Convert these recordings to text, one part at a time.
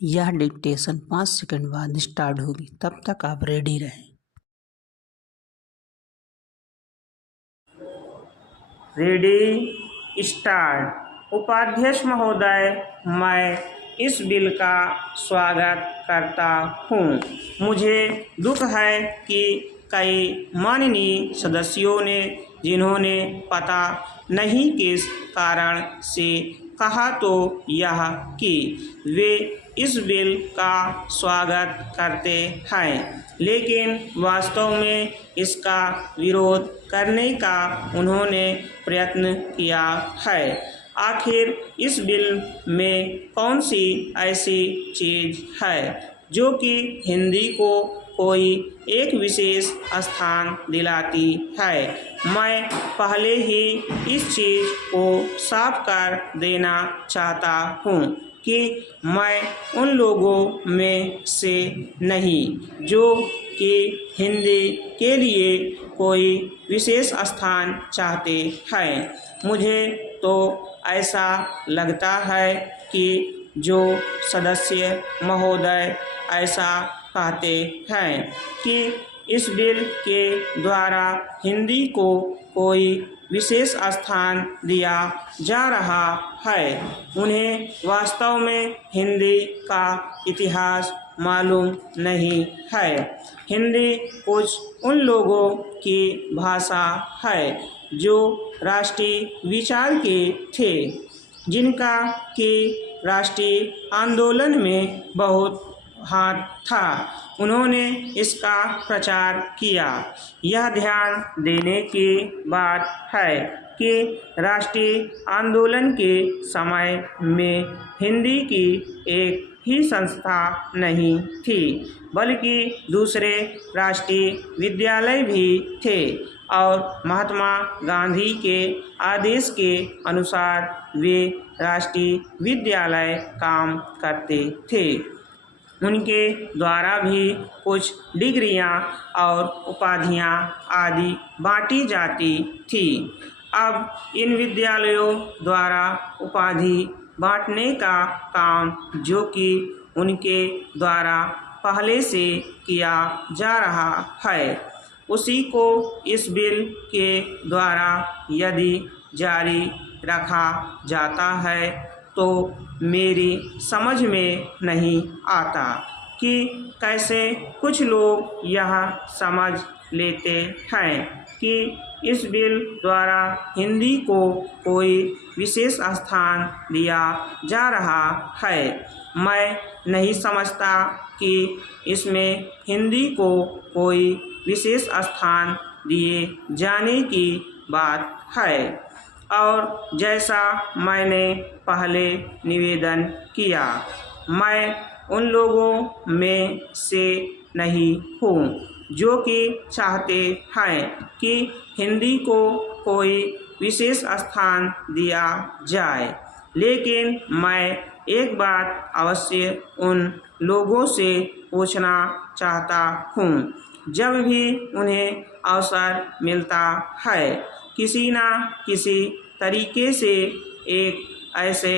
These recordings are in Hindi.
यह डिक्टेशन 5 सेकंड बाद स्टार्ट होगी, तब तक आप रेडी रहें। Ready start. उपाध्यक्ष महोदय, मैं इस बिल का स्वागत करता हूँ। मुझे दुख है कि कई माननीय सदस्यों ने, जिन्होंने पता नहीं किस कारण से कहा तो यह कि वे इस बिल का स्वागत करते हैं, लेकिन वास्तव में इसका विरोध करने का उन्होंने प्रयत्न किया है। आखिर इस बिल में कौन सी ऐसी चीज़ है जो कि हिंदी को कोई एक विशेष स्थान दिलाती है? मैं पहले ही इस चीज़ को साफ कर देना चाहता हूँ कि मैं उन लोगों में से नहीं जो कि हिंदी के लिए कोई विशेष स्थान चाहते हैं। मुझे तो ऐसा लगता है कि जो सदस्य महोदय ऐसा कहते हैं कि इस बिल के द्वारा हिंदी को कोई विशेष स्थान दिया जा रहा है, उन्हें वास्तव में हिंदी का इतिहास मालूम नहीं है। हिंदी कुछ उन लोगों की भाषा है जो राष्ट्रीय विचार के थे, जिनका कि राष्ट्रीय आंदोलन में बहुत हाथ था। उन्होंने इसका प्रचार किया। यह ध्यान देने की बात है कि राष्ट्रीय आंदोलन के समय में हिंदी की एक ही संस्था नहीं थी, बल्कि दूसरे राष्ट्रीय विद्यालय भी थे और महात्मा गांधी के आदेश के अनुसार वे राष्ट्रीय विद्यालय काम करते थे। उनके द्वारा भी कुछ डिग्रियां और उपाधियां आदि बांटी जाती थी। अब इन विद्यालयों द्वारा उपाधि बांटने का काम जो कि उनके द्वारा पहले से किया जा रहा है, उसी को इस बिल के द्वारा यदि जारी रखा जाता है तो मेरी समझ में नहीं आता कि कैसे कुछ लोग यह समझ लेते हैं कि इस बिल द्वारा हिंदी को कोई विशेष स्थान दिया जा रहा है। मैं नहीं समझता कि इसमें हिंदी को कोई विशेष स्थान दिए जाने की बात है। और जैसा मैंने पहले निवेदन किया, मैं उन लोगों में से नहीं हूँ जो कि चाहते हैं कि हिंदी को कोई विशेष स्थान दिया जाए, लेकिन मैं एक बात अवश्य उन लोगों से पूछना चाहता हूँ। जब भी उन्हें अवसर मिलता है, किसी न किसी तरीके से एक ऐसे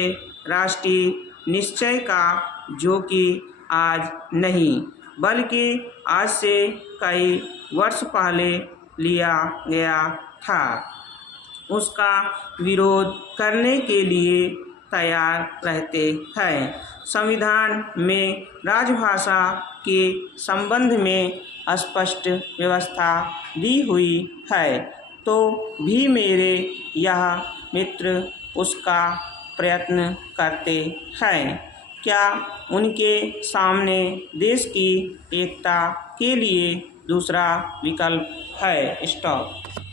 राष्ट्रीय निश्चय का जो कि आज नहीं बल्कि आज से कई वर्ष पहले लिया गया था, उसका विरोध करने के लिए तैयार रहते हैं। संविधान में राजभाषा के संबंध में स्पष्ट व्यवस्था दी हुई है, तो भी मेरे यह मित्र उसका प्रयत्न करते हैं। क्या उनके सामने देश की एकता के लिए दूसरा विकल्प है? स्टॉप।